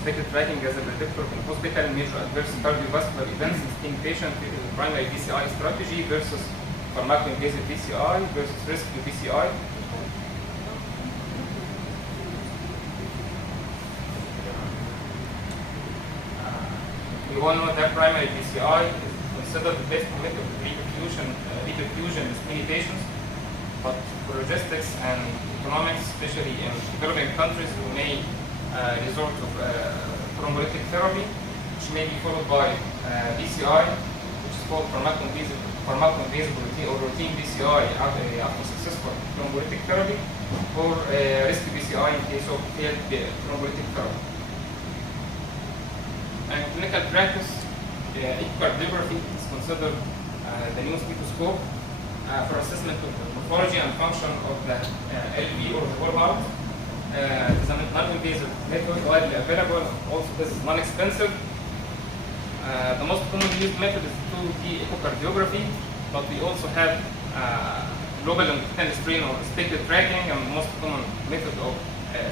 suspected tracking as a predictor in hospital major adverse cardiovascular events in patient with primary PCI strategy versus pharmacoinvasive PCI versus rescue PCI. We all know that primary PCI is considered the best method of reperfusion in many patients, but for logistics and economics, especially in developing countries, we may resort to thrombolytic therapy, which may be followed by PCI, which is called pharmacoinvasive routine PCI after successful thrombolytic therapy, or rescue PCI in case of failed thrombolytic therapy. And clinical practice, echocardiography is considered the new stethoscope for assessment of the morphology and function of the LV or the whole heart. It is a non-invasive method widely available. Also, this is non-expensive. The most commonly used method is 2D echocardiography, but we also have global longitudinal strain or spectral tracking, and the most common method of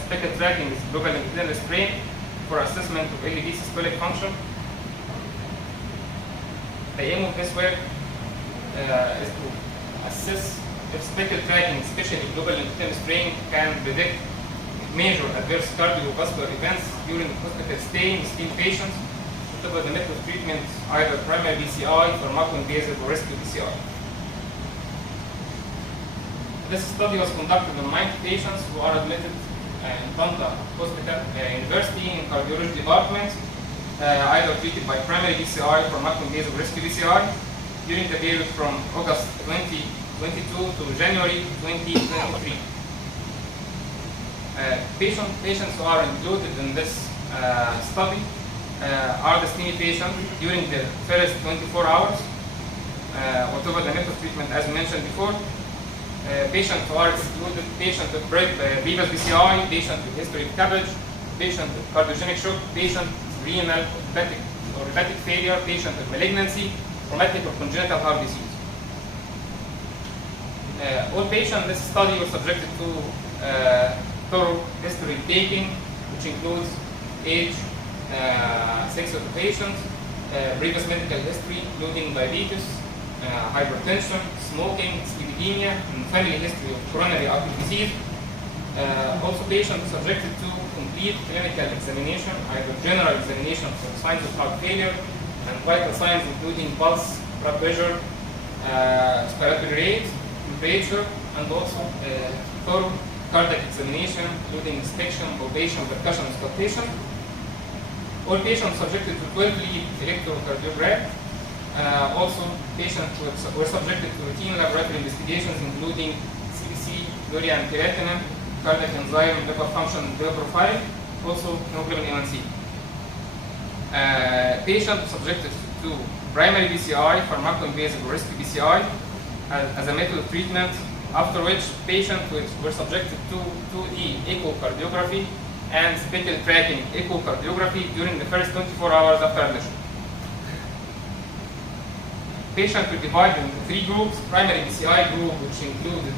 spectral tracking is global longitudinal strain for assessment of LV systolic function. The aim of this work is to assess if spectral tracking, especially global longitudinal strain, can predict major adverse cardiovascular events during hospital stay in STEAM patients, whatever the method of treatment, either primary PCI, pharmacoinvasive, or rescue PCI. This study was conducted on 90 patients who are admitted in طنطا Hospital University in cardiology department, either treated by primary PCI, pharmacoinvasive, or rescue PCI during the period from August 2022 to January 2023. Patients who are included in this study are the STEMI patient during the first 24 hours, whatever the method of treatment as mentioned before. Patients who are excluded, patient with previous PCI, patient with history of CABG, patient with cardiogenic shock, patient with renal or hepatic failure, patient with malignancy, traumatic or congenital heart disease. All patients in this study were subjected to thorough history taking, which includes age, sex of the patient, previous medical history, including diabetes, hypertension, smoking, sleepidemia, and family history of coronary artery disease. Also, patients subjected to complete clinical examination, either general examination for signs of heart failure and vital signs including pulse, blood pressure, respiratory rate, temperature, and also thorough cardiac examination, including inspection, palpation, percussion, and auscultation. All patients subjected to 12-lead electrocardiogram. Also, patients were subjected to routine laboratory investigations, including CBC, urea and creatinine, cardiac enzyme, liver function, and liver profile, also hemoglobin A1c. Patients subjected to primary PCI, pharmacoinvasive, or rescue PCI as a method of treatment, after which patients were subjected to 2D echocardiography and spectral tracking echocardiography during the first 24 hours after admission. Patients were divided into 3 groups: primary PCI group, which included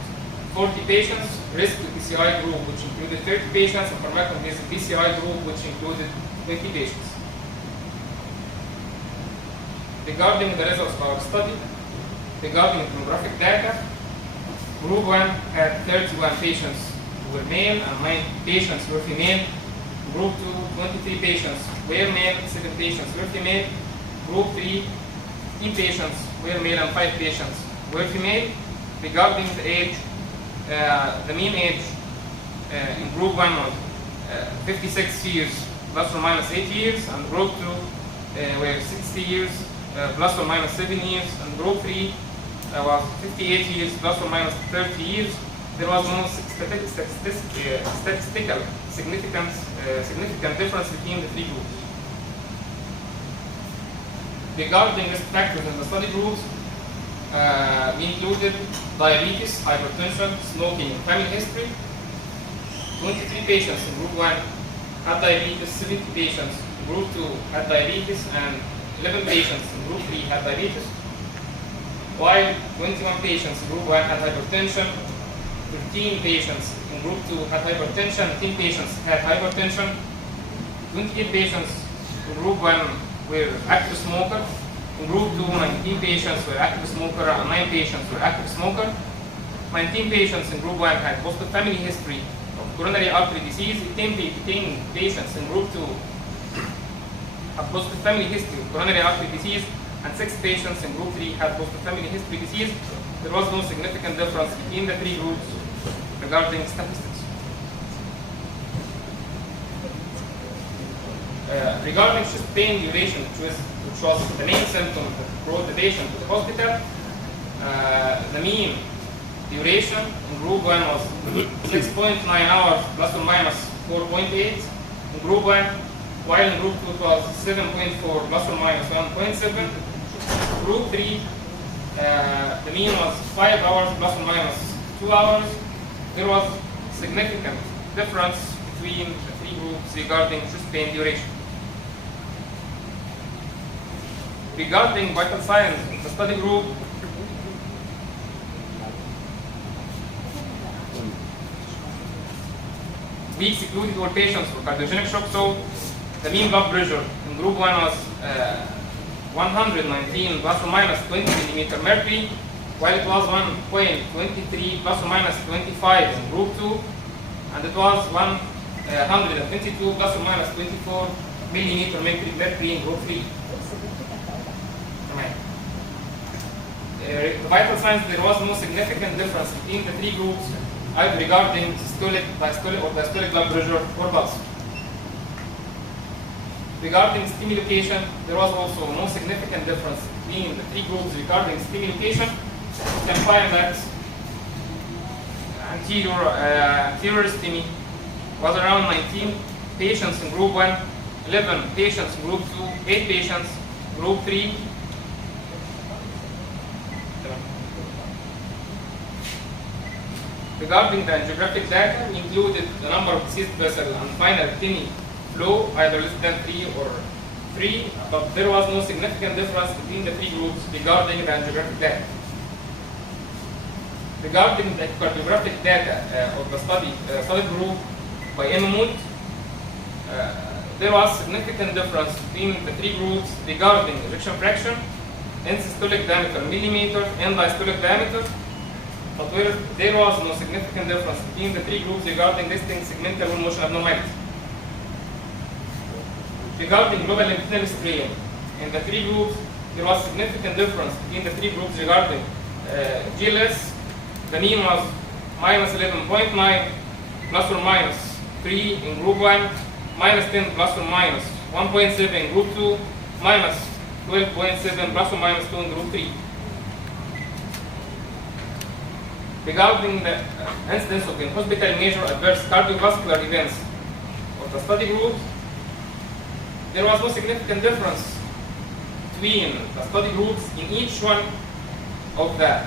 40 patients, rescue PCI group, which included 30 patients, and pharmacoinvasive PCI group, which included 20 patients. Regarding the results of our study, regarding demographic data, Group 1 had 31 patients who were male and 9 patients were female. Group 2, 23 patients were male, 7 patients were female. Group 3, 15 patients were male and 5 patients were female. Regarding the age, the mean age in Group 1 was 56 years plus or minus 8 years, and Group 2 were 60 years plus or minus 7 years, and Group 3 was 58 years plus or minus 30 years. There was no statistical significant difference between the 3 groups. Regarding risk factors in the study groups, we included diabetes, hypertension, smoking, and family history. 23 patients in Group 1 had diabetes, 70 patients in Group 2 had diabetes, and 11 patients in Group 3 had diabetes, while 21 patients in Group 1 had hypertension, 13 patients in Group 2 had hypertension, 10 patients had hypertension. 28 patients in group 1 were active smoker. In group 2, 19 patients were active smoker and 9 patients were active smoker. 19 patients in group 1 had positive family history of coronary artery disease. 10 patients in group 2 had positive family history of coronary artery disease, and 6 patients in group 3 had positive family history disease. There was no significant difference between the 3 groups regarding statistics. Regarding chest pain duration, which was the main symptom that brought the patient to the hospital, the mean duration in group 1 was 6.9 hours plus or minus 4.8 in group 1, while in group 2 it was 7.4 plus or minus 1.7. Group 3, the mean was 5 hours plus or minus 2 hours. There was significant difference between the 3 groups regarding chest pain duration. Regarding vital signs of the study group, we excluded all patients for cardiogenic shock, so the mean blood pressure in group 1 was 119 plus or minus 20 millimeter mercury, while it was 1.23 plus or minus 25 in group 2, and it was 122 plus or minus 24 millimeter mercury in group 3. The vital signs, there was no significant difference between the 3 groups either regarding systolic, diastolic, or diastolic blood pressure or pulse. Regarding STEMI location, there was also no significant difference between the 3 groups regarding STEMI location. You can find that anterior STEMI was around 19 patients in group 1, 11 patients in group 2, 8 patients in group 3. Regarding the angiographic data, we included the number of deceased vessels and final kidney flow, either less than 3 or 3, but there was no significant difference between the 3 groups regarding the angiographic data. Regarding the cardiographic data of the study group by mmode, there was significant difference between the 3 groups regarding ejection fraction, end systolic diameter millimeter, and diastolic diameter. But there was no significant difference between the 3 groups regarding distinct segmental wall motion abnormality. Regarding global longitudinal strain, in the 3 groups, there was significant difference between the 3 groups regarding GLS. The mean was minus 11.9 plus or minus 3 in group 1, minus 10 plus or minus 1.7 in group 2, minus 12.7 plus or minus 2 in group 3. Regarding the incidence of in-hospital major adverse cardiovascular events of the study group, there was no significant difference between the study groups in each one of the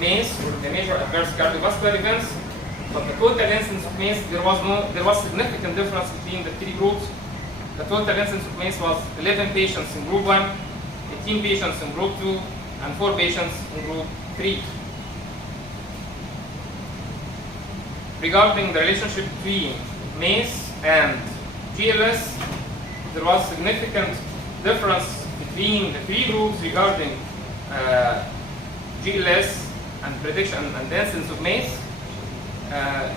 MACE, or the major adverse cardiovascular events. But the total incidence of MACE, there was significant difference between the 3 groups. The total incidence of MACE was 11 patients in group 1, 18 patients in group 2, and 4 patients in group 3. Regarding the relationship between MACE and GLS, there was significant difference between the 3 groups regarding GLS and prediction and the incidence of MACE.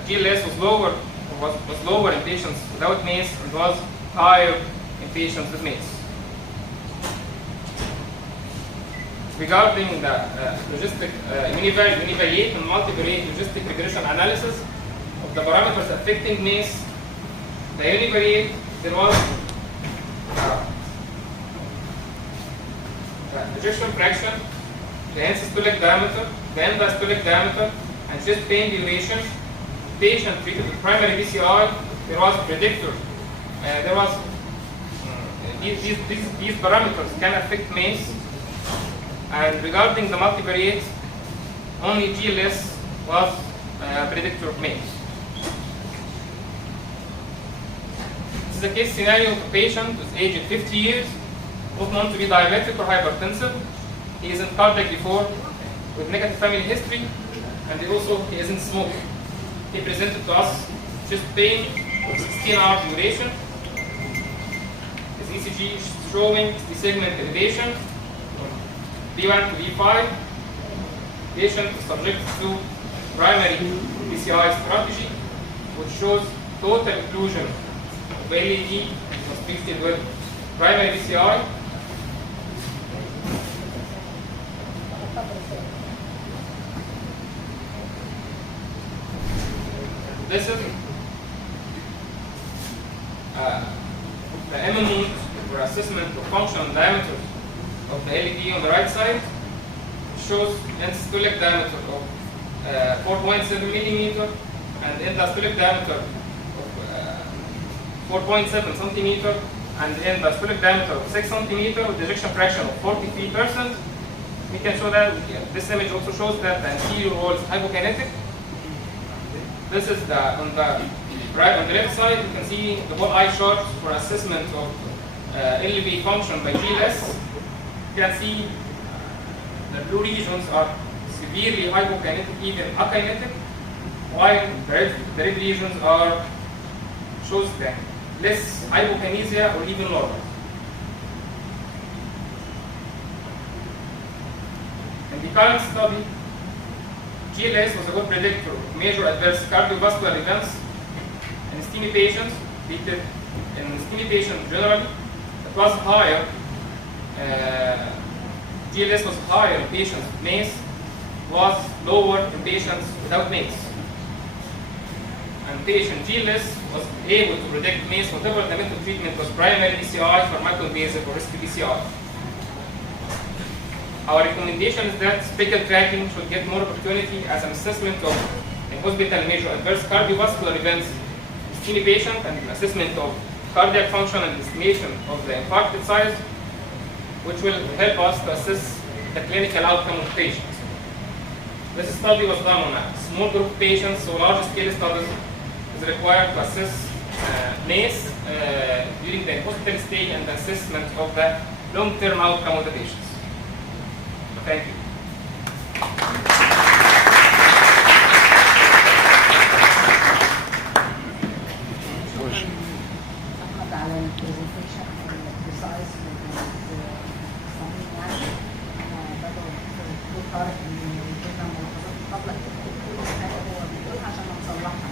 GLS was lower in patients without MACE and was higher in patients with MACE. Regarding the logistic univariate and multivariate logistic regression analysis of the parameters affecting MACE, the univariate, there was the ejection fraction, the end systolic diameter, the end diastolic diameter, and chest pain duration. Patient treated with primary PCI, there was a predictor. There was these parameters can affect MACE. And regarding the multivariate, only GLS was a predictor of MACE. This is a case scenario of a patient who's aged 50 years, not known to be diabetic or hypertensive. He isn't cardiac before, with negative family history, and he isn't smoking. He presented to us chest pain of 16-hour duration. ECG showing the segment elevation from B1 to B5. Patient is subjected to primary PCI strategy, which shows total occlusion of LED constricted with primary PCI. This is the MMO for assessment of functional diameter of the LED on the right side. It shows end-systolic diameter of 4.7 millimeter and end-diastolic diameter of 4.7 centimeter and end-diastolic diameter of 6 centimeter with ejection fraction of 43%. We can show that this image also shows that the anterior wall is hypokinetic. This is on the left side. You can see the whole eye chart for assessment of LV function by GLS. You can see the blue regions are severely hypokinetic, even akinetic, while the red regions shows them less hypokinesia or even normal. In the current study, GLS was a good predictor of major adverse cardiovascular events in ischemic patients. In ischemic patients generally, it was higher. GLS was higher in patients with MACE, was lower in patients without MACE. And patient GLS was able to predict MACE whatever the method of treatment was primary PCI, pharmacoinvasive, or risky PCI. Our recommendation is that speckle tracking should get more opportunity as an assessment of in-hospital major adverse cardiovascular events in ischemic patient and assessment of cardiac function and estimation of the infarcted size, which will help us to assess the clinical outcome of patients. This study was done on a small group of patients, so large-scale studies is required to assess MACE during the hospital stay and the assessment of the long-term outcome of the patients. Thank you. أحمد على البرزنتيشن والبريسايز والصميم يعني بدأوا الدكتور طارق إن يدينا ملاحظات قبل تكتب كل حاجة هو بيقولها عشان نصلحها.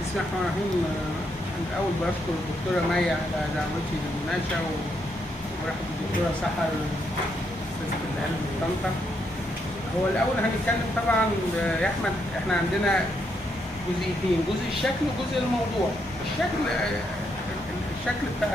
بسم الله الرحمن الرحيم. الأول بشكر الدكتورة مي على دعوتي للمناقشة ورحمة الدكتورة سحر أستاذة القلب من طنطا. هو الأول هنتكلم طبعا يا أحمد، إحنا عندنا جزئيتين، جزء الشكل وجزء الموضوع. الشكل بتاع